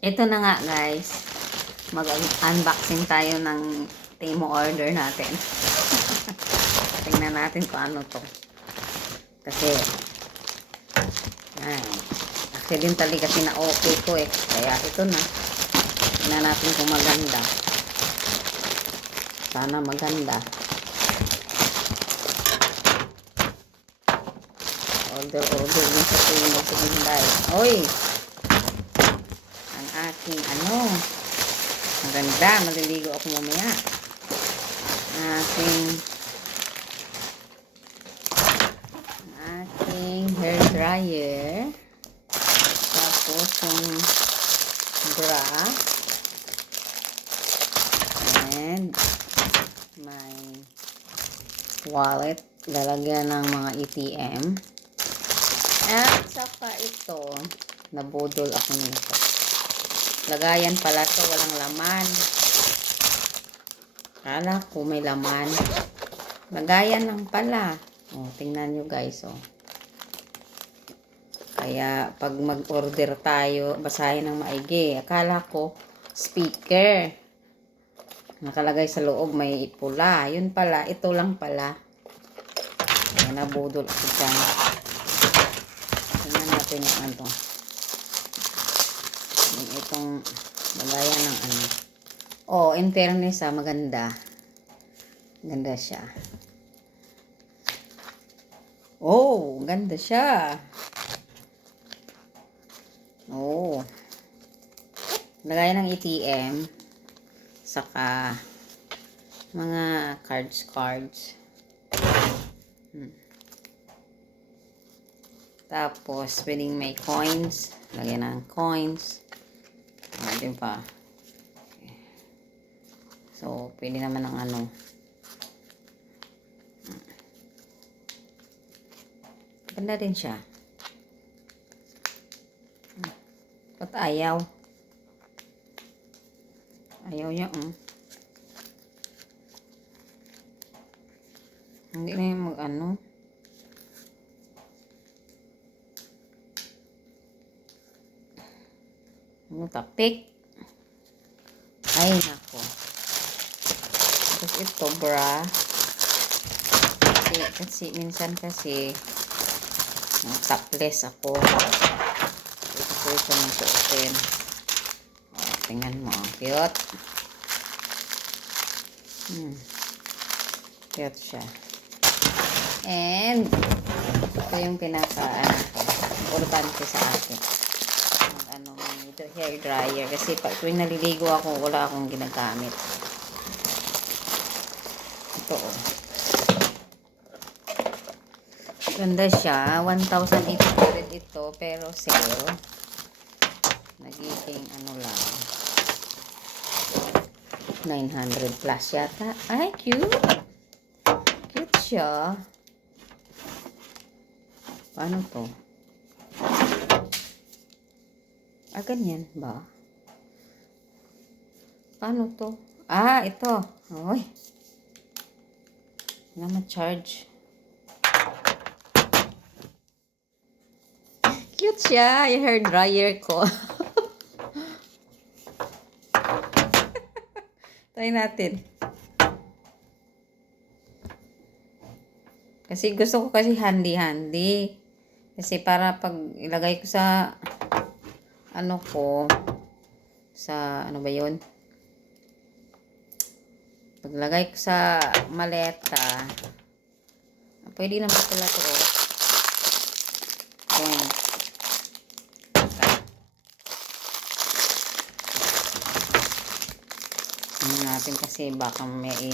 Ito na nga guys, mag-unboxing tayo ng Temu order natin. Tingnan natin kung ano to. Kasi, accidentally kasi na-okay ko eh. Kaya ito na. Tingnan natin kung maganda. Sana maganda. Order din sa Temu sa Hyundai. Oy! Ang aking maganda, maliligo ako mamaya. Aking hair dryer, tapos yung bra, and my wallet, lalagyan ng mga ATM, at saka ito, nabudol ako nito. Lagayan pala to, walang laman. Kala ko may laman. Lagayan lang pala. Tingnan nyo guys, Kaya, pag mag-order tayo, basahin ng maigi. Akala ko, speaker. Nakalagay sa loob, may pula. Yun pala, ito lang pala. Kaya nabudol ako dyan. Tingnan natin yung itong lagayan ng in fairness maganda. Ganda siya. Ganda siya. Lagayan ng ATM. Saka mga cards. Tapos, pwedeng may coins. Lagyan ng coins. Diba? Okay. So, pwede naman ng Ganda din siya. Ba't ayaw? Ayaw niya, Hindi na yung tapik. Ay, nako. Tapos ito, bra. Kasi minsan topless ako. Ito ng suotin. Tingnan mo. Cute. Cute siya. And, ito yung importante sa akin. Ito hair dryer. Kasi pag tuwing naliligo ako, wala akong ginagamit. Ito, Ganda siya. 1,800 ito. Pero sale. Nagiging lang. 900 plus yata. Ay, cute. Cute siya. Paano to? Ganyan ba? Paano to? Ito. Oy. Ma-charge. Cute siya. Yung hair dryer ko. Try natin. Kasi gusto ko handy-handy. Kasi para pag ilagay ko sa ba yun? Paglagay ko sa maleta, pwede naman pala ito. Natin kasi baka may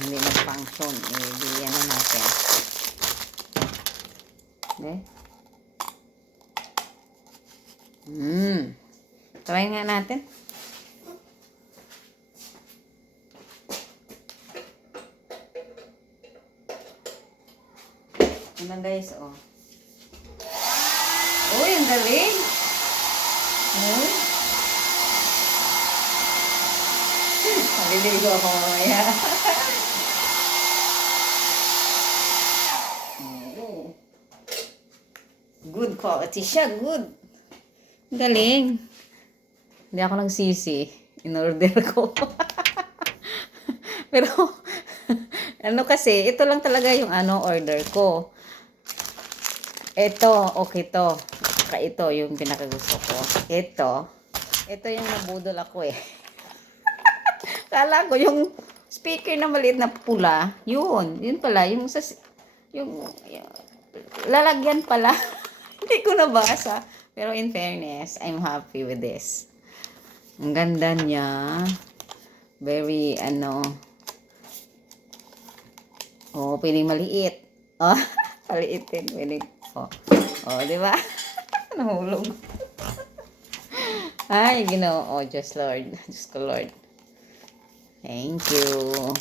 hindi mag-function. Hindi natin. Okay? Try nga natin. Guys, Uy, ang galing. Maliligo ako mamaya. Good quality siya, good. Galing. Hindi ako nagsisi. In-order ko. Pero, ano kasi, ito lang talaga yung order ko. Ito, okay to. Saka ito, yung pinakagusto ko. Ito yung nabudol ako eh. Kala ko yung speaker na maliit na pula, yun pala, yung lalagyan pala. Hindi ko nabasa. Pero in fairness, I'm happy with this. Ang ganda niya. Very, piling maliit. Oh, maliitin. Piling, di ba? Nahulog. Ay, Ginoo. Oh, Diyos Lord. Diyos ko Lord. Thank you.